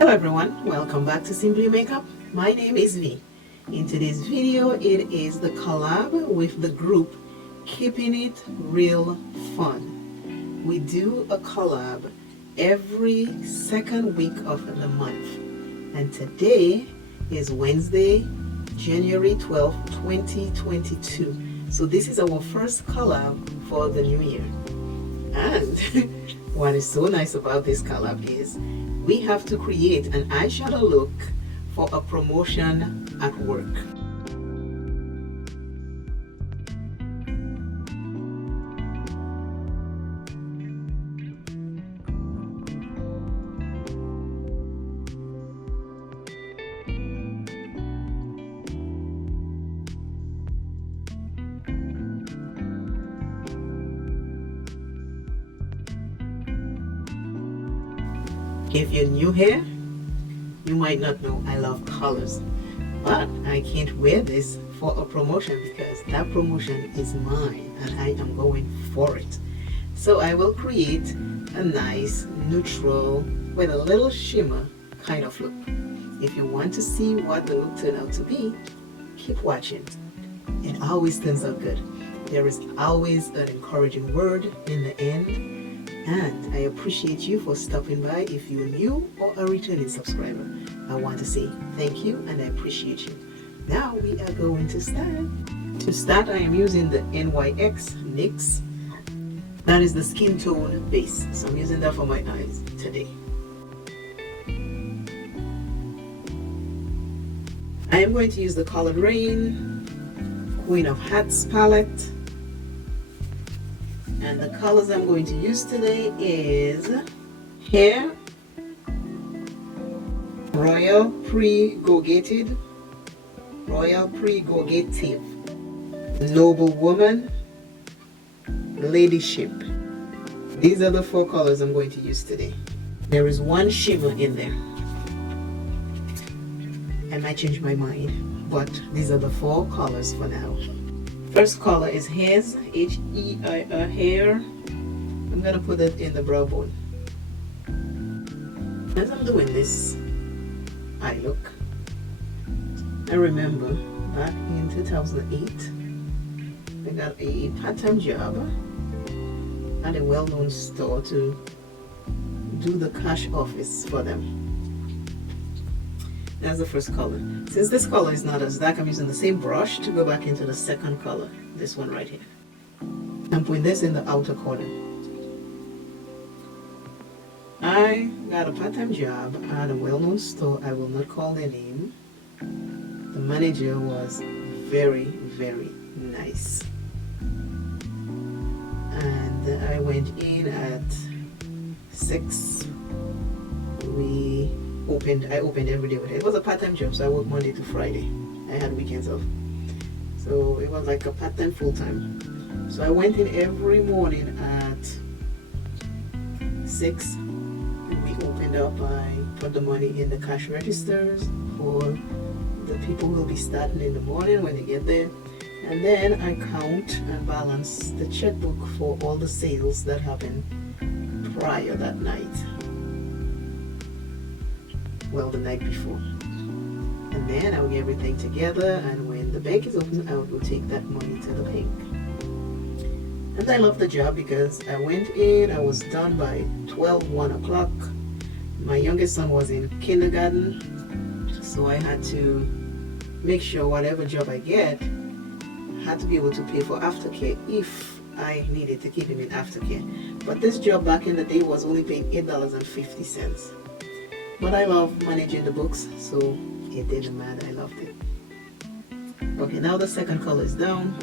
Hello everyone, welcome back to Simply Makeup. My name is V. In today's video, it is the collab with the group Keeping It Real Fun. We do a collab every second week of the month. And today is Wednesday, January 12th, 2022. So this is our first collab for the new year. And what is so nice about this collab is we have to create an eyeshadow look for a promotion at work. If you're new here, you might not know I love colors, but I can't wear this for a promotion because that promotion is mine and I am going for it. So I will create a nice neutral with a little shimmer kind of look. If you want to see what the look turned out to be, keep watching. It always turns out good. There is always an encouraging word in the end. And I appreciate you for stopping by. If you're new or a returning subscriber, I want to say thank you and I appreciate you. Now we are going to start. To start, I am using the NYX. That is the skin tone base. So I'm using that for my eyes today. I am going to use the Colored Rain Queen of Hearts palette. And the colors I'm going to use today is Hair, Royal Pre-Gogated, Noble Woman, Ladyship. These are the 4 colors I'm going to use today. There is one shimmer in there. I might change my mind, but these are the 4 colors for now. First color is Hairs, H-E-I-R, Hair. I'm going to put it in the brow bone. As I'm doing this eye look, I remember back in 2008, I got a part-time job at a well-known store to do the cash office for them. That's the first color. Since this color is not as dark, I'm using the same brush to go back into the second color, this one right here. I'm putting this in the outer corner. I got a part-time job at a well-known store. I will not call their name. The manager was very, very nice. And I went in at 6. I opened every day with it. It was a part-time job, so I worked Monday to Friday. I had weekends off. So it was like a part-time full-time. So I went in every morning at 6 and we opened up. I put the money in the cash registers for the people who will be starting in the morning when they get there. And then I count and balance the checkbook for all the sales that happened prior that night. Well, the night before. And then I will get everything together, and when the bank is open, I will take that money to the bank. And I love the job because I went in, I was done by 1 o'clock. My youngest son was in kindergarten, so I had to make sure whatever job I get had to be able to pay for aftercare if I needed to keep him in aftercare. But this job back in the day was only paying $8.50. But I love managing the books, so it didn't matter. I loved it. Okay, now the second color is down.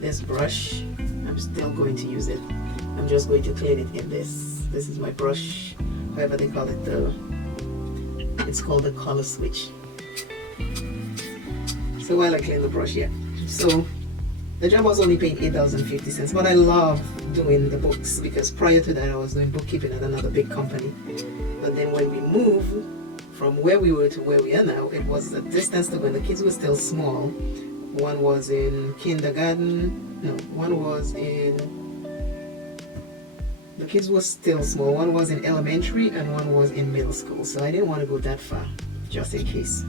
This brush, I'm still going to use it. I'm just going to clean it in this. This is my brush, whatever they call it. It's called the color switch. So while I clean the brush, yeah. So the job was only paying $8.50, but I love doing the books because prior to that I was doing bookkeeping at another big company. But then when we moved from where we were to where we are now, it was a distance to when the kids were still small. One was in kindergarten, no, one was in the kids were still small. One was in elementary and one was in middle school, so I didn't want to go that far, just in case.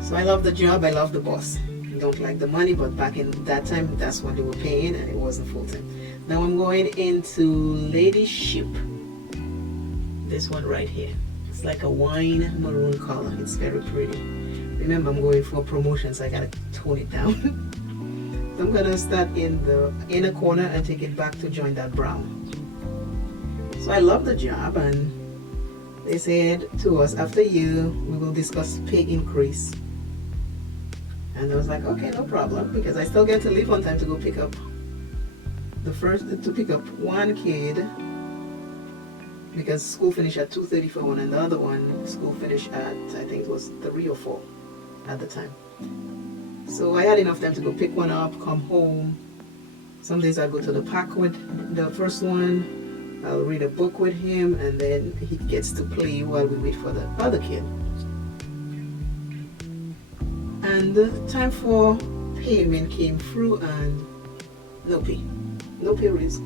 So I love the job, I love the boss. Don't like the money, but back in that time, that's what they were paying, and it wasn't full time. Now I'm going into Lady Ship. This one right here. It's like a wine maroon color. It's very pretty. Remember, I'm going for promotion, so I gotta tone it down. So I'm gonna start in the inner corner and take it back to join that brown. So I love the job, and they said to us, after you, we will discuss pay increase. And I was like, okay, no problem, because I still get to leave on time to go pick up one kid, because school finished at 2:30 for one, and the other one school finished at, I think it was 3 or 4 at the time. So I had enough time to go pick one up, come home. Some days I go to the park with the first one, I'll read a book with him, and then he gets to play while we wait for the other kid. And the time for payment came through, and no pay raise.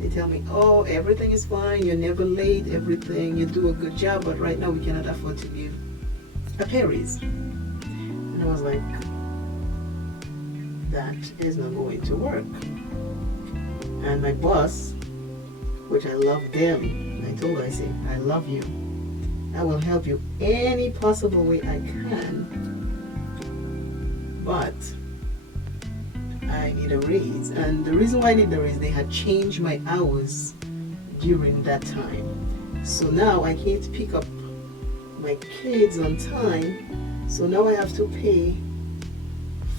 They tell me, oh, everything is fine, you're never late, everything, you do a good job, but right now we cannot afford to give a pay raise. And I was like, that is not going to work. And my boss, which I love dearly, I told her, I said, I love you. I will help you any possible way I can, but I need a raise. And the reason why I need the raise, they had changed my hours during that time. So now I can't pick up my kids on time. So now I have to pay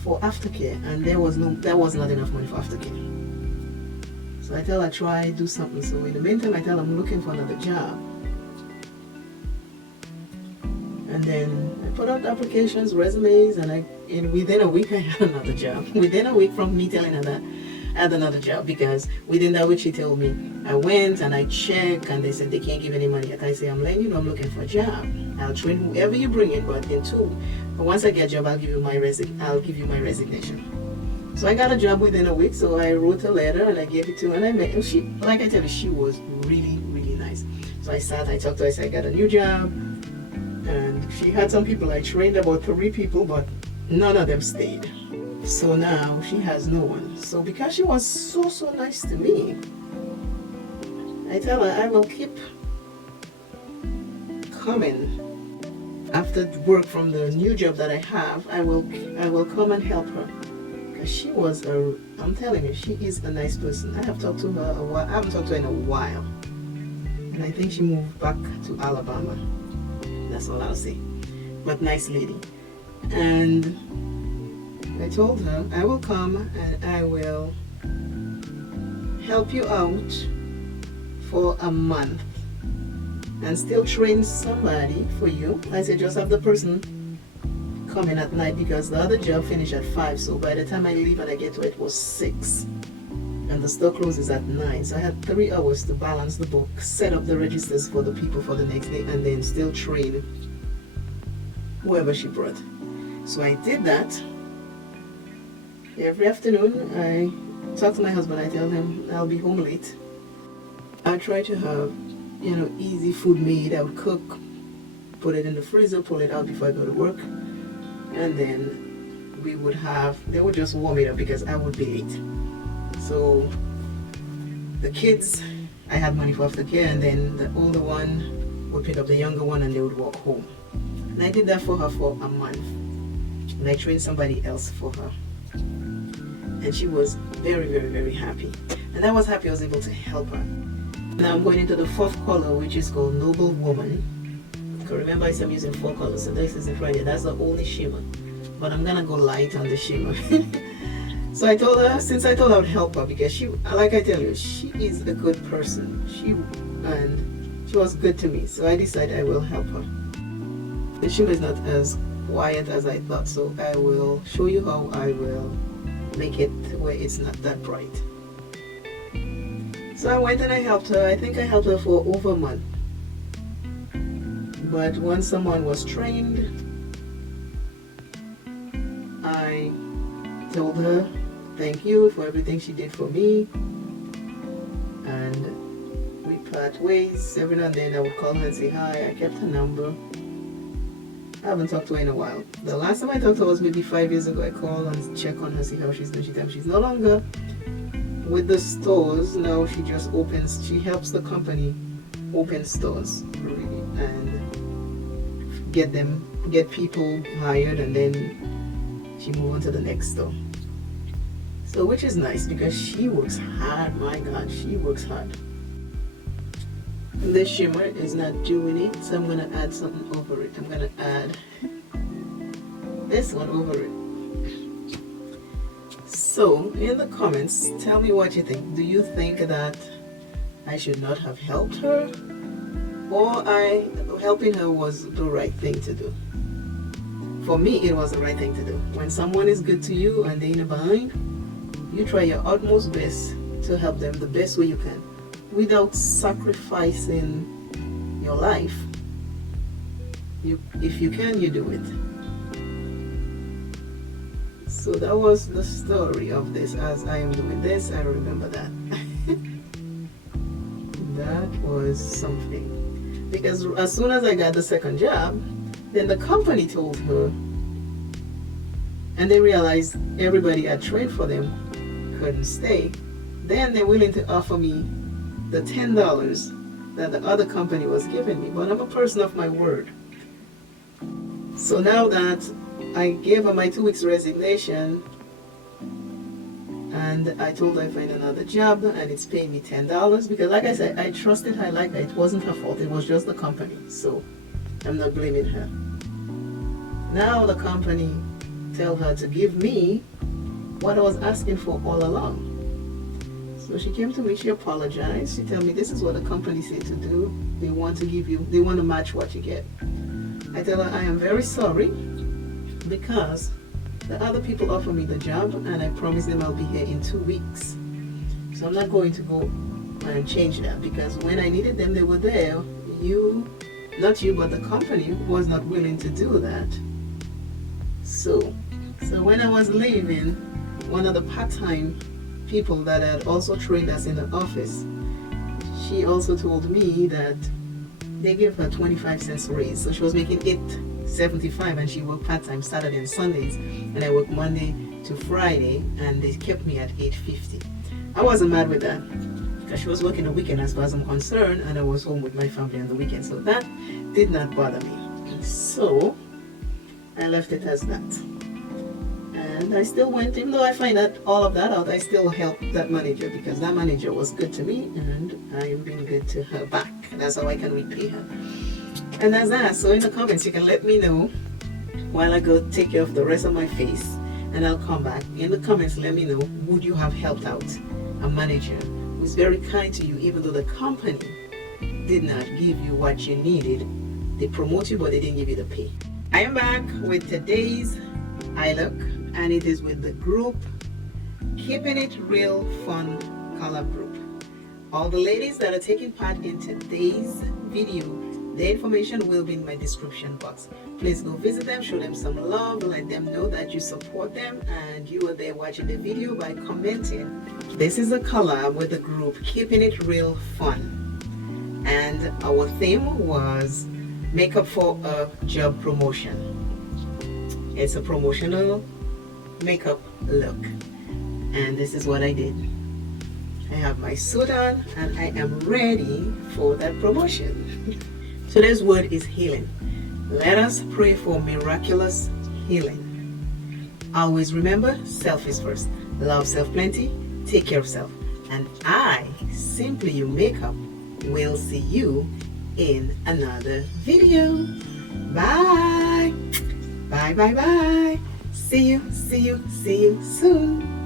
for aftercare, and there was not enough money for aftercare. So I tell her, try do something. So in the meantime, I tell her I'm looking for another job. And then I put out applications, resumes, and within a week I had another job. Within a week from me telling her that I had another job, because within that week she told me, I went and I checked, and they said they can't give any money yet. I say, I'm letting you know I'm looking for a job. I'll train whoever you bring in, but once I get a job, I'll give you my resignation. So I got a job within a week. So I wrote a letter and I gave it to her, and I met her. She, like I tell you, she was really, really nice. So I talked to her, I said, I got a new job. And she had some people, I trained about 3 people, but none of them stayed. So now she has no one. So because she was so nice to me, I tell her I will keep coming after work from the new job that I have. I will come and help her, because she was I'm telling you, she is a nice person. I have talked to her a while. I haven't talked to her in a while, and I think she moved back to Alabama. That's all I'll say. But nice lady. And I told her I will come and I will help you out for a month and still train somebody for you. I said, just have the person come in at night, because the other job finished at 5. So by the time I leave and I get to it was 6. And the store closes at 9. So I had 3 hours to balance the book, set up the registers for the people for the next day, and then still train whoever she brought. So I did that. Every afternoon I talk to my husband. I tell him I'll be home late. I try to have, easy food made. I would cook, put it in the freezer, pull it out before I go to work, and then they would just warm it up, because I would be late. So the kids, I had money for aftercare, and then the older one would pick up the younger one and they would walk home. And I did that for her for a month. And I trained somebody else for her. And she was very, very, very happy. And I was happy I was able to help her. Now I'm going into the 4th color, which is called Noble Woman. Because remember I said I'm using 4 colors, so this is the Friday. That's the only shimmer. But I'm going to go light on the shimmer. So I told her, since I told her I would help her, because she, like I tell you, she is a good person. She was good to me. So I decided I will help her. The shimmer is not as quiet as I thought, so I will show you how I will make it where it's not that bright. So I went and I helped her. I think I helped her for over a month. But once someone was trained, I told her thank you for everything she did for me. part ways. Every now and then I would call her and say hi. I kept her number. I haven't talked to her in a while. The last time I talked to her was maybe 5 years ago. I called and check on her, see how she's doing. She told me she's no longer with the stores. Now she just opens, she helps the company open stores, really, and get people hired, and then she move on to the next store. So which is nice because she works hard. My God, she works hard. This shimmer is not doing it, so I'm gonna add something over it. I'm gonna add this one over it. So in the comments, tell me what you think. Do you think that I should not have helped her, or helping her was the right thing to do? For me, it was the right thing to do. When someone is good to you and they're in a bind, you try your utmost best to help them the best way you can, without sacrificing your life. If you can, you do it. So that was the story of this. As I am doing this, I remember that. That was something. Because as soon as I got the second job, then the company told her, and they realized everybody I trained for them couldn't stay. Then they're willing to offer me the $10 that the other company was giving me. But I'm a person of my word. So now that I gave her my 2 weeks resignation, and I told her I find another job, and it's paying me $10, because like I said, I trusted her like that. It wasn't her fault, it was just the company. So I'm not blaming her. Now the company tell her to give me what I was asking for all along. So she came to me, she apologized. She told me this is what the company said to do. They want to give you, they want to match what you get. I tell her I am very sorry, because the other people offered me the job and I promised them I'll be here in 2 weeks. So I'm not going to go and change that, because when I needed them, they were there. Not you, but the company was not willing to do that. So when I was leaving, one of the part-time people that had also trained us in the office, she also told me that they gave her 25 cents raise. So she was making $8.75, and she worked part-time Saturday and Sundays, and I worked Monday to Friday, and they kept me at $8.50. I wasn't mad with that, because she was working the weekend as far as I'm concerned, and I was home with my family on the weekend, so that did not bother me. So I left it as that. And I still went, even though I find that all of that out, I still helped that manager, because that manager was good to me, and I am being good to her back. That's how I can repay her. And that's that. So in the comments, you can let me know while I go take care of the rest of my face, and I'll come back. In the comments, let me know, would you have helped out a manager who's very kind to you, even though the company did not give you what you needed? They promote you, but they didn't give you the pay. I am back with today's eye look, and it is with the group Keeping It Real Fun Collab group. All the ladies that are taking part in today's video, the information will be in my description box. Please go visit them, show them some love, let them know that you support them and you are there watching the video by commenting. This is a collab with the group Keeping It Real Fun, and our theme was makeup for a job promotion. It's a promotional makeup look, and this is what I did. I have my suit on and I am ready for that promotion. Today's word is healing. Let us pray for miraculous healing. Always remember, self is first. Love self plenty, take care of self. And I, Simply Your Makeup, will see you in another video. Bye. Bye, bye, bye. See you soon.